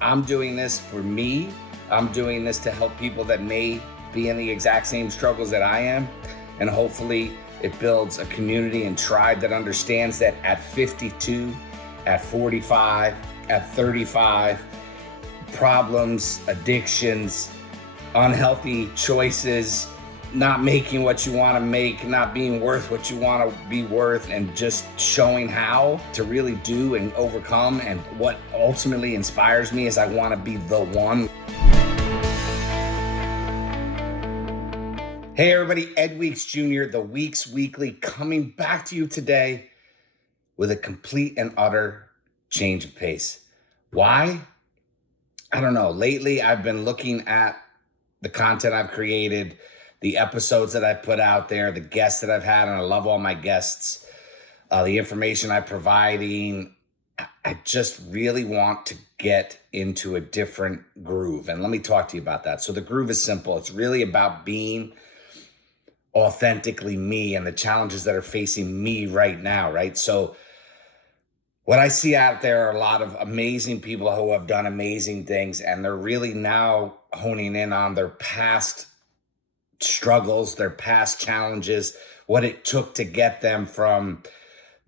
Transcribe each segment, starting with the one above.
I'm doing this for me. I'm doing this to help people that may be in the exact same struggles that I am. And hopefully it builds a community and tribe that understands that at 52, at 45, at 35, problems, addictions, unhealthy choices, not making what you want to make, not being worth what you want to be worth, and just showing how to really do and overcome. And what ultimately inspires me is I want to be the one. Hey everybody, Ed Weeks Jr., the Weeks Weekly, coming back to you today with a complete and utter change of pace. Why? I don't know. Lately, I've been looking at the content I've created, the episodes that I've put out there, the guests that I've had, and I love all my guests, the information I'm providing. I just really want to get into a different groove. And let me talk to you about that. So the groove is simple. It's really about being authentically me and the challenges that are facing me right now, right? So what I see out there are a lot of amazing people who have done amazing things, and they're really now honing in on their past struggles, their past challenges, what it took to get them from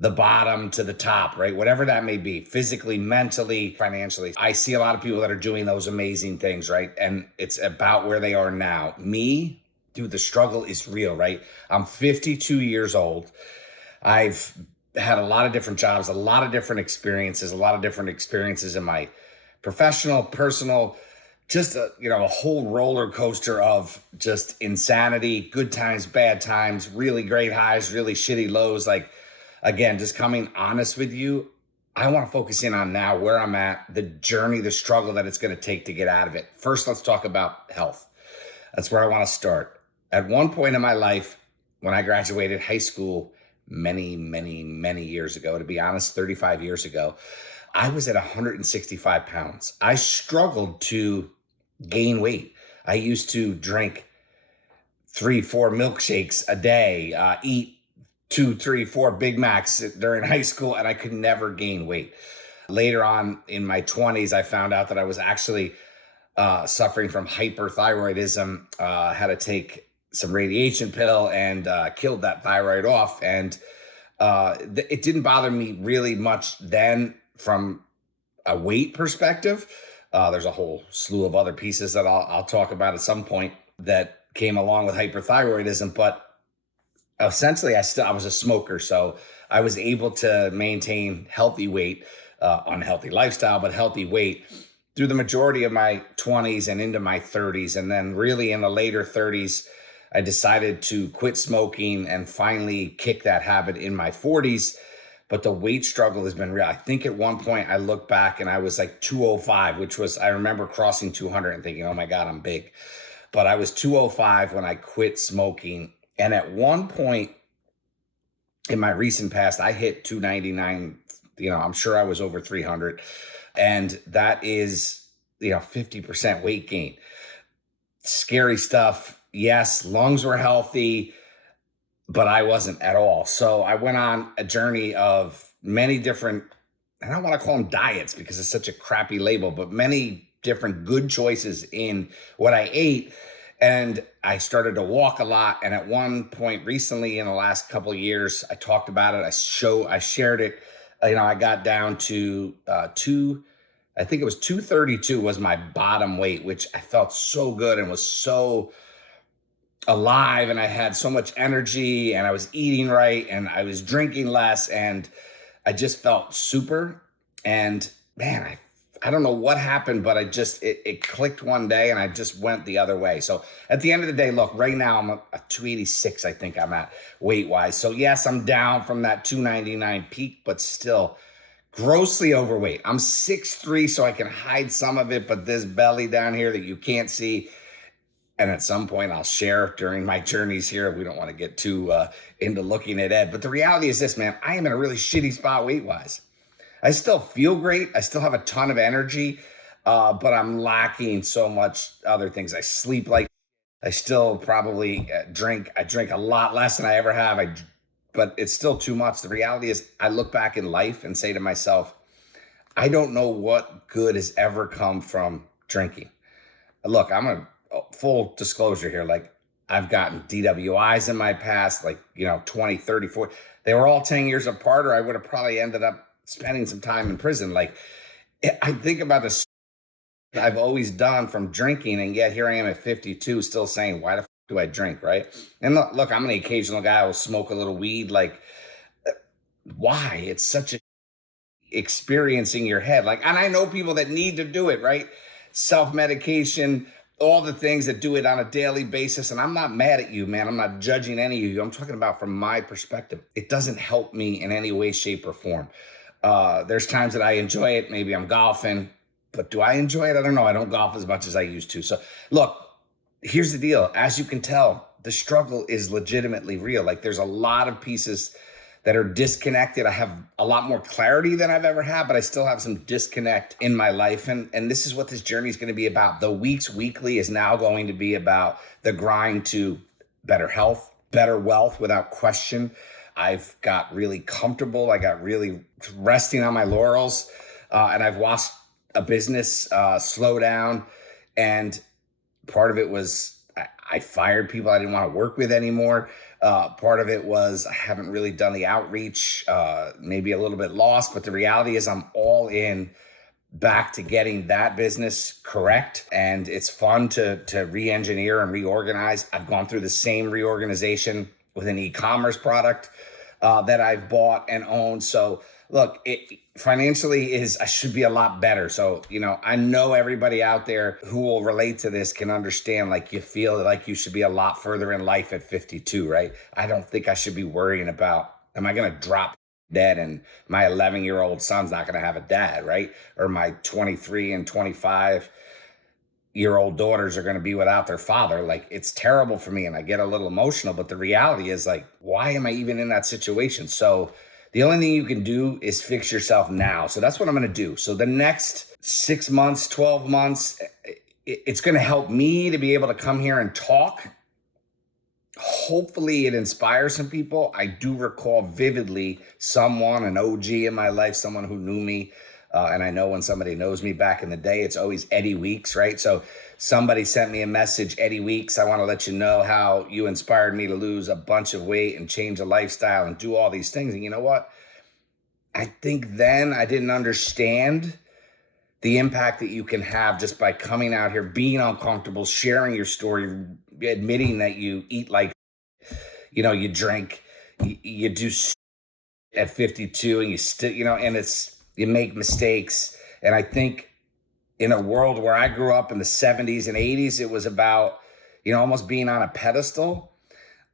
the bottom to the top, right? Whatever that may be, physically, mentally, financially. I see a lot of people that are doing those amazing things, right? And it's about where they are now. Me, dude, the struggle is real, right? I'm 52 years old. I've had a lot of different jobs, a lot of different experiences in my professional, personal, just a whole roller coaster of just insanity, good times, bad times, really great highs, really shitty lows. Like, again, just coming honest with you, I want to focus in on now where I'm at, the journey, the struggle that it's going to take to get out of it. First, let's talk about health. That's where I want to start. At one point in my life, when I graduated high school, many, many, many years ago, to be honest, 35 years ago, I was at 165 pounds. I struggled to gain weight. I used to drink 3-4 milkshakes a day, eat 2-3-4 Big Macs during high school, and I could never gain weight. Later on in my 20s, I found out that I was actually suffering from hyperthyroidism, had to take some radiation pill and killed that thyroid off. And it didn't bother me really much then from a weight perspective. There's a whole slew of other pieces that I'll talk about at some point that came along with hyperthyroidism. But essentially, I was a smoker. So I was able to maintain healthy weight, unhealthy lifestyle, but healthy weight through the majority of my 20s and into my 30s. And then really in the later 30s, I decided to quit smoking and finally kick that habit in my 40s. But the weight struggle has been real. I think at one point I look back and I was like 205, which was, I remember crossing 200 and thinking, oh my God, I'm big. But I was 205 when I quit smoking. And at one point in my recent past, I hit 299. I'm sure I was over 300. And that is, 50% weight gain. Scary stuff. Yes, lungs were healthy, but I wasn't at all. So I went on a journey of many different, I don't want to call them diets because it's such a crappy label, but many different good choices in what I ate. And I started to walk a lot. And at one point recently in the last couple of years, I talked about it. I shared it. I got down to I think it was 232 was my bottom weight, which I felt so good and was so alive, and I had so much energy, and I was eating right, and I was drinking less, and I just felt super. And man, I don't know what happened, but it clicked one day and I just went the other way. So at the end of the day, look, right now I'm a 286, I think I'm at weight wise. So yes, I'm down from that 299 peak, but still grossly overweight. I'm 6'3", so I can hide some of it, but this belly down here that you can't see, and at some point I'll share during my journeys here. We don't want to get too into looking at Ed, but the reality is this, man, I am in a really shitty spot weight-wise. I still feel great. I still have a ton of energy, but I'm lacking so much other things. I sleep like, I still probably drink. I drink a lot less than I ever have. But it's still too much. The reality is I look back in life and say to myself, I don't know what good has ever come from drinking. Look, I'm a full disclosure here. Like, I've gotten DWIs in my past, like, 20, 30, 40. They were all 10 years apart, or I would have probably ended up spending some time in prison. Like, I think about this I've always done from drinking, and yet here I am at 52 still saying, why the do I drink? Right. And look, I'm an occasional guy who will smoke a little weed. Like, why? It's such a experiencing your head. Like, and I know people that need to do it, right? Self medication, all the things that do it on a daily basis. And I'm not mad at you, man. I'm not judging any of you. I'm talking about from my perspective. It doesn't help me in any way, shape, or form. There's times that I enjoy it. Maybe I'm golfing, but do I enjoy it? I don't know. I don't golf as much as I used to. So, look, here's the deal. As you can tell, the struggle is legitimately real. Like, there's a lot of pieces that are disconnected. I have a lot more clarity than I've ever had, but I still have some disconnect in my life. And this is what this journey is going to be about. The Weeks Weekly is now going to be about the grind to better health, better wealth without question. I've got really comfortable. I got really resting on my laurels. And I've watched a business slow down. And part of it was I fired people I didn't want to work with anymore. Part of it was I haven't really done the outreach, maybe a little bit lost, but the reality is I'm all in back to getting that business correct. And it's fun to re-engineer and reorganize. I've gone through the same reorganization with an e-commerce product that I've bought and owned. So look, it financially is, I should be a lot better. So, I know everybody out there who will relate to this can understand, like, you feel like you should be a lot further in life at 52, right? I don't think I should be worrying about, am I going to drop dead and my 11-year-old son's not going to have a dad, right? Or my 23 and 25-year-old daughters are going to be without their father. Like, it's terrible for me and I get a little emotional, but the reality is, like, why am I even in that situation? So the only thing you can do is fix yourself now. So that's what I'm going to do. So the next 6 months, 12 months, it's going to help me to be able to come here and talk. Hopefully it inspires some people. I do recall vividly someone, an OG in my life, someone who knew me. And I know when somebody knows me back in the day, it's always Eddie Weeks, right? So somebody sent me a message, Eddie Weeks, I want to let you know how you inspired me to lose a bunch of weight and change a lifestyle and do all these things. And you know what? I think then I didn't understand the impact that you can have just by coming out here, being uncomfortable, sharing your story, admitting that you eat like, you drink, you do at 52 and you still, and you make mistakes. And I think in a world where I grew up in the 70s and 80s, it was about, almost being on a pedestal.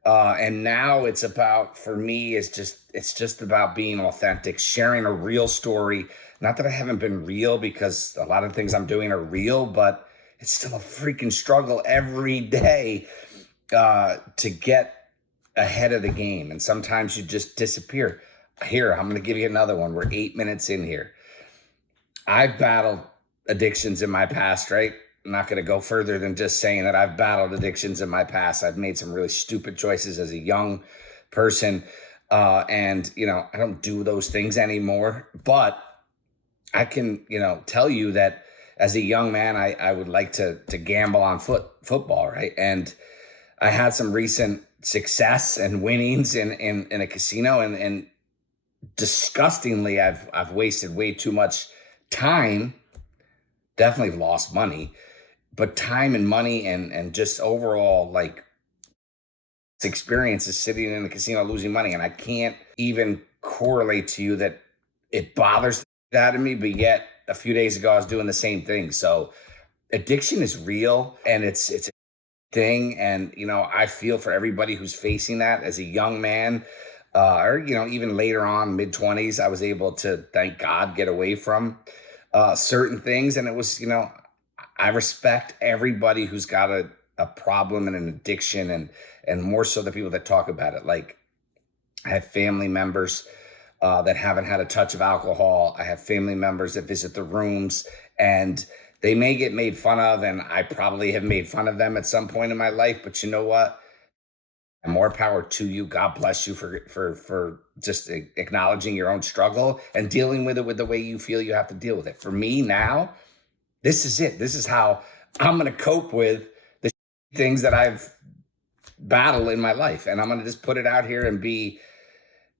And now it's about, for me, it's just about being authentic, sharing a real story. Not that I haven't been real, because a lot of things I'm doing are real, but it's still a freaking struggle every day to get ahead of the game. And sometimes you just disappear. Here, I'm going to give you another one. We're 8 minutes in here. I've battled addictions in my past, right? I'm not going to go further than just saying that I've battled addictions in my past. I've made some really stupid choices as a young person. And, I don't do those things anymore. But I can, tell you that as a young man, I would like to gamble on football, right? And I had some recent success and winnings in a casino, and disgustingly, I've wasted way too much time. Definitely lost money, but time and money and just overall, like, experience is sitting in a casino losing money. And I can't even correlate to you that it bothers that in me, but yet a few days ago I was doing the same thing. So addiction is real, and it's a thing. And I feel for everybody who's facing that. As a young man, or even later on, mid-20s, I was able to, thank God, get away from certain things. And it was, I respect everybody who's got a problem and an addiction, and more so the people that talk about it. Like, I have family members that haven't had a touch of alcohol. I have family members that visit the rooms, and they may get made fun of, and I probably have made fun of them at some point in my life. But you know what? And more power to you. God bless you for just acknowledging your own struggle and dealing with it with the way you feel you have to deal with it. For me now, this is it. This is how I'm going to cope with the things that I've battled in my life. And I'm going to just put it out here and be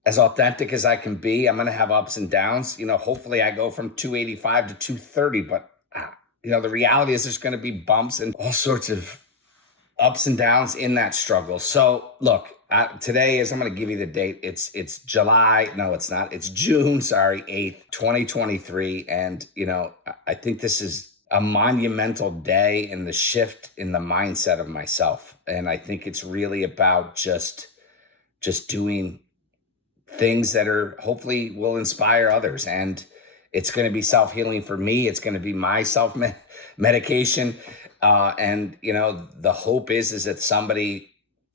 as authentic as I can be. I'm going to have ups and downs. Hopefully I go from 285 to 230, but the reality is there's going to be bumps and all sorts of ups and downs in that struggle. So look, today is, I'm going to give you the date. It's July. No, it's not. It's June, 8th, 2023. And, I think this is a monumental day in the shift in the mindset of myself. And I think it's really about just doing things that are hopefully will inspire others. And it's going to be self-healing for me. It's going to be my self-medication. And the hope is that somebody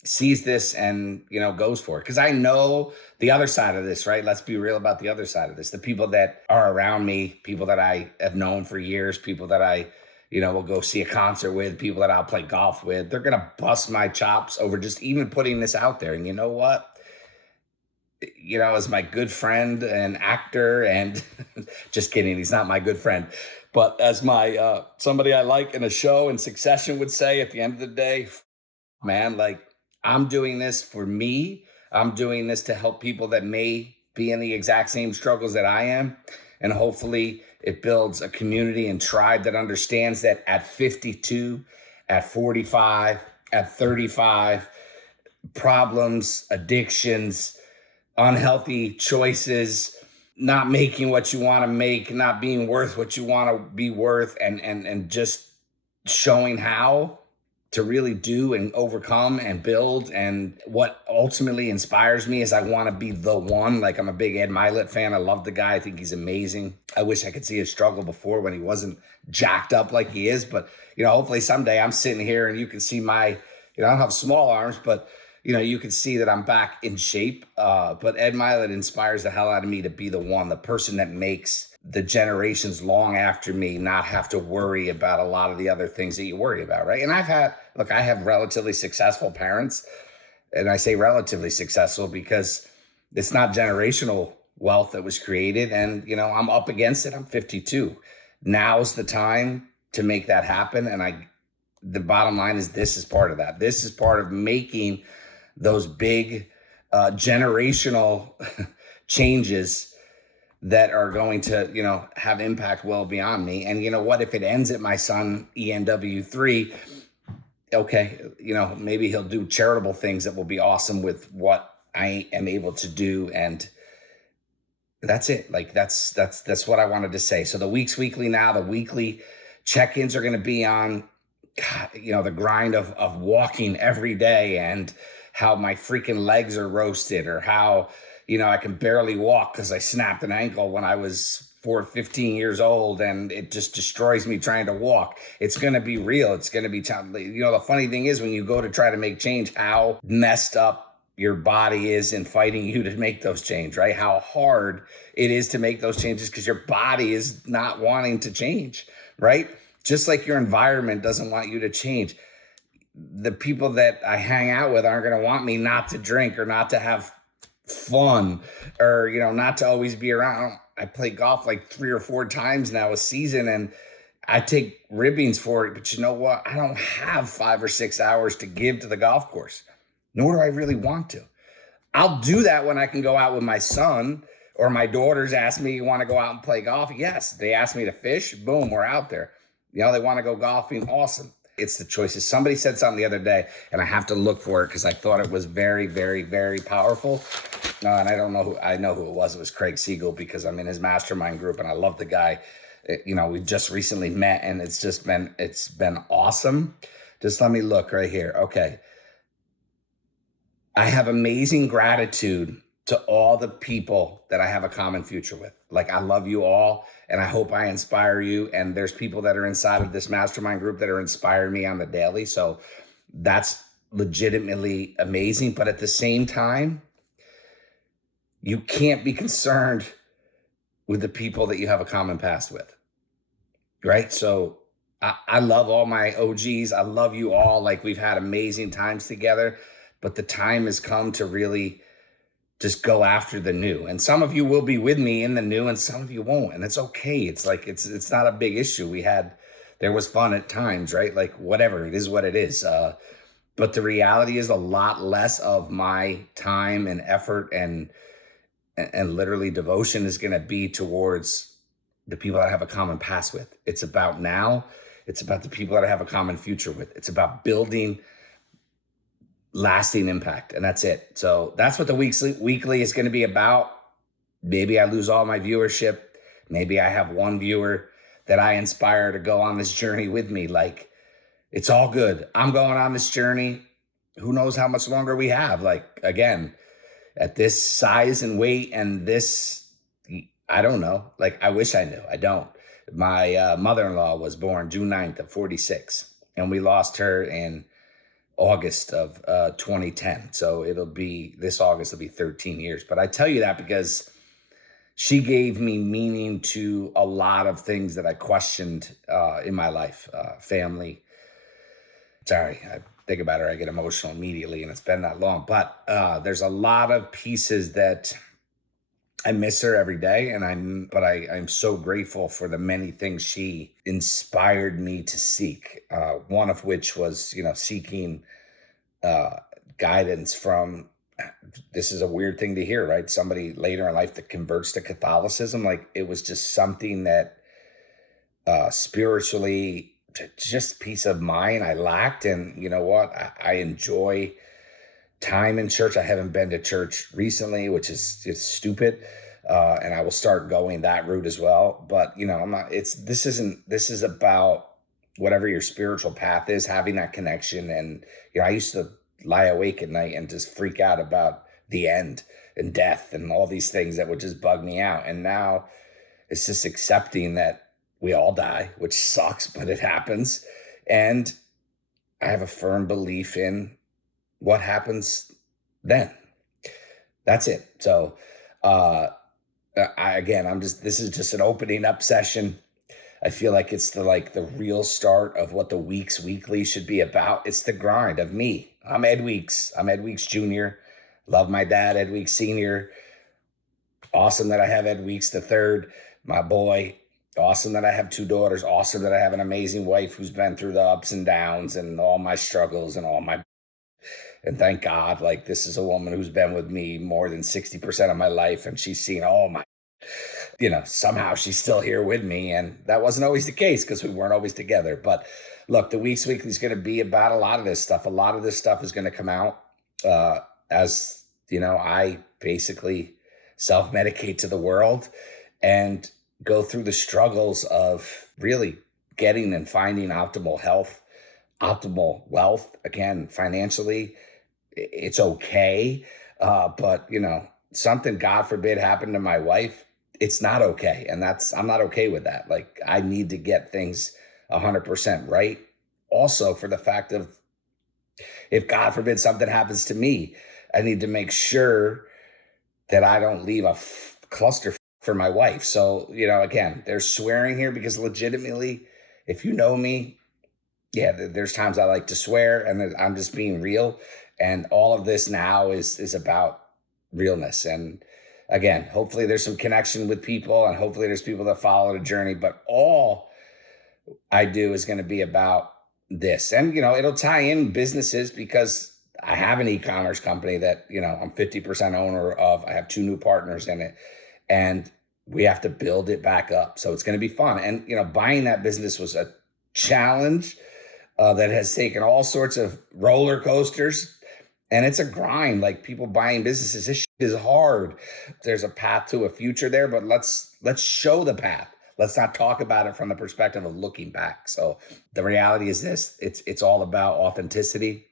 sees this and, goes for it. Because I know the other side of this, right? Let's be real about the other side of this. The people that are around me, people that I have known for years, people that I, will go see a concert with, people that I'll play golf with, they're going to bust my chops over just even putting this out there. And you know what? As my good friend and actor, and just kidding, he's not my good friend, but as my somebody I like in a show in Succession would say, at the end of the day, man, like, I'm doing this for me. I'm doing this to help people that may be in the exact same struggles that I am. And hopefully it builds a community and tribe that understands that at 52, at 45, at 35, problems, addictions, unhealthy choices, not making what you want to make, not being worth what you want to be worth, and just showing how to really do and overcome and build. And what ultimately inspires me is I want to be the one. Like, I'm a big Ed Milet fan. I love the guy. I think he's amazing. I wish I could see his struggle before when he wasn't jacked up like he is. But, hopefully someday I'm sitting here and you can see my, I don't have small arms, but you can see that I'm back in shape. But Ed Milet inspires the hell out of me to be the one, the person that makes the generations long after me not have to worry about a lot of the other things that you worry about, right? And I have relatively successful parents. And I say relatively successful because it's not generational wealth that was created. And, I'm up against it. I'm 52. Now's the time to make that happen. And the bottom line is, this is part of that. This is part of making those big generational changes that are going to, have impact well beyond me. And you know what? If it ends at my son, ENW3, okay, maybe he'll do charitable things that will be awesome with what I am able to do. And that's it. Like, that's what I wanted to say. So the Weeks Weekly now, the weekly check-ins are going to be on, the grind of walking every day, and how my freaking legs are roasted, or how, I can barely walk because I snapped an ankle when I was 15 years old, and it just destroys me trying to walk. It's going to be real. It's going to be, the funny thing is, when you go to try to make change, how messed up your body is in fighting you to make those change, right? How hard it is to make those changes because your body is not wanting to change, right? Just like your environment doesn't want you to change. The people that I hang out with aren't going to want me not to drink or not to have fun, or, not to always be around. I play golf like 3 or 4 times now a season, and I take ribbings for it. But you know what? I don't have 5 or 6 hours to give to the golf course, nor do I really want to. I'll do that when I can go out with my son, or my daughters ask me, you want to go out and play golf? Yes. They ask me to fish. Boom, we're out there. They want to go golfing. Awesome. It's the choices. Somebody said something the other day, and I have to look for it because I thought it was very, very, very powerful. And I don't know who, I know who it was. It was Craig Siegel, because I'm in his mastermind group and I love the guy. We just recently met, and it's been awesome. Just let me look right here. Okay. I have amazing gratitude to all the people that I have a common future with. Like, I love you all, and I hope I inspire you. And there's people that are inside of this mastermind group that are inspiring me on the daily. So that's legitimately amazing. But at the same time, you can't be concerned with the people that you have a common past with, right? So I love all my OGs. I love you all. Like, we've had amazing times together. but the time has come to really just go after the new. And some of you will be with me in the new and some of you won't. And it's okay. It's like it's not a big issue. There was fun at times, right? Like whatever, it is what it is. But the reality is a lot less of my time and effort and literally devotion is going to be towards the people that I have a common past with. It's about now. It's about the people that I have a common future with. It's about building lasting impact, and that's it. So that's what the weekly is going to be about. Maybe I lose all my viewership. Maybe I have one viewer that I inspire to go on this journey with me. Like, it's all good. I'm going on this journey. Who knows how much longer we have? Like, again, at this size and weight and this, I don't know. Like, I wish I knew. I don't. My mother-in-law was born June 9th of 46, and we lost her in August of 2010. So this August will be 13 years. But I tell you that because she gave me meaning to a lot of things that I questioned in my life. Family. Sorry, I think about her, I get emotional immediately, and it's been that long. But there's a lot of pieces that I miss her every day, and I'm so grateful for the many things she inspired me to seek. One of which was, seeking guidance from. This is a weird thing to hear, right? Somebody later in life that converts to Catholicism. Like, it was just something that spiritually, just peace of mind I lacked. And you know what? I enjoy time in church. I haven't been to church recently, which is just stupid. And I will start going that route as well. But this is about whatever your spiritual path is, having that connection. And, I used to lie awake at night and just freak out about the end and death and all these things that would just bug me out. And now it's just accepting that we all die, which sucks, but it happens. And I have a firm belief in what happens then. That's it. So, this is just an opening up session. I feel like it's the real start of what the weekly should be about. It's the grind of me. I'm Ed Weeks. I'm Ed Weeks Jr. Love my dad, Ed Weeks Sr. Awesome that I have Ed Weeks the third, my boy. Awesome that I have two daughters. Awesome that I have an amazing wife who's been through the ups and downs and all my struggles and and thank God, like, this is a woman who's been with me more than 60% of my life, and she's seen all my, somehow she's still here with me. And that wasn't always the case because we weren't always together. But look, the weekly is going to be about a lot of this stuff. A lot of this stuff is going to come out as, I basically self-medicate to the world and go through the struggles of really getting and finding optimal health, optimal wealth. Again, financially, it's okay. But, something, God forbid, happened to my wife. It's not okay. And I'm not okay with that. Like, I need to get things 100% right. Also, for the fact of, if God forbid something happens to me, I need to make sure that I don't leave a cluster for my wife. So, again, there's swearing here because legitimately, if you know me, yeah, there's times I like to swear, and I'm just being real. And all of this now is about realness. And again, hopefully there's some connection with people, and hopefully there's people that follow the journey. But all I do is going to be about this. And, it'll tie in businesses because I have an e-commerce company that, I'm 50% owner of. I have two new partners in it, and we have to build it back up. So it's going to be fun. And, buying that business was a challenge that has taken all sorts of roller coasters. And it's a grind. Like, people buying businesses, this shit is hard. There's a path to a future there, but let's show the path. Let's not talk about it from the perspective of looking back. So the reality is this: it's all about authenticity.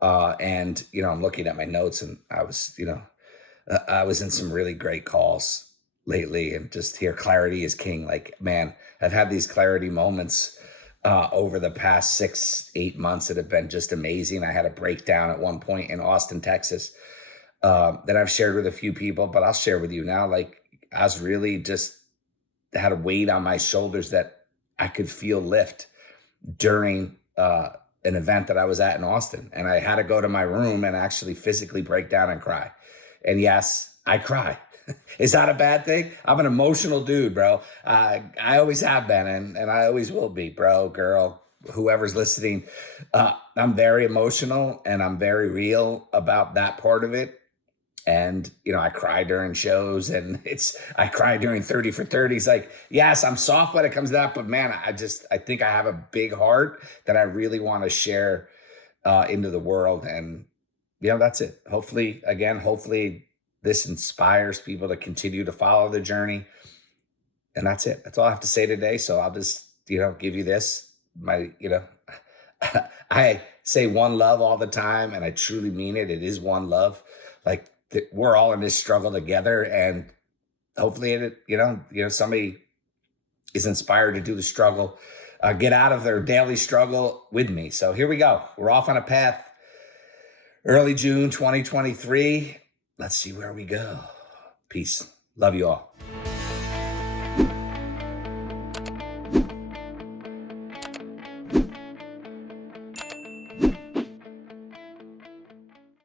And I'm looking at my notes, and I was in some really great calls lately, and just here, clarity is king. Like, man, I've had these clarity moments over the past 6-8 months that have been just amazing. I had a breakdown at one point in Austin, Texas, that I've shared with a few people, but I'll share with you now. Like, I was really just had a weight on my shoulders that I could feel lift during an event that I was at in Austin, and I had to go to my room and actually physically break down and cry. And yes, I cry. Is that a bad thing? I'm an emotional dude, bro. I always have been, and I always will be, bro, girl, whoever's listening. I'm very emotional and I'm very real about that part of it. And, I cry during shows, and I cry during 30 for 30s. Like, yes, I'm soft when it comes to that, but man, I think I have a big heart that I really want to share into the world. And, that's it. Hopefully this inspires people to continue to follow the journey. And that's it. That's all I have to say today. So I'll just, give you this. I say one love all the time, and I truly mean it. It is one love. Like, we're all in this struggle together, and hopefully somebody is inspired to do the struggle, get out of their daily struggle with me. So here we go. We're off on a path. Early June 2023. Let's see where we go. Peace. Love you all.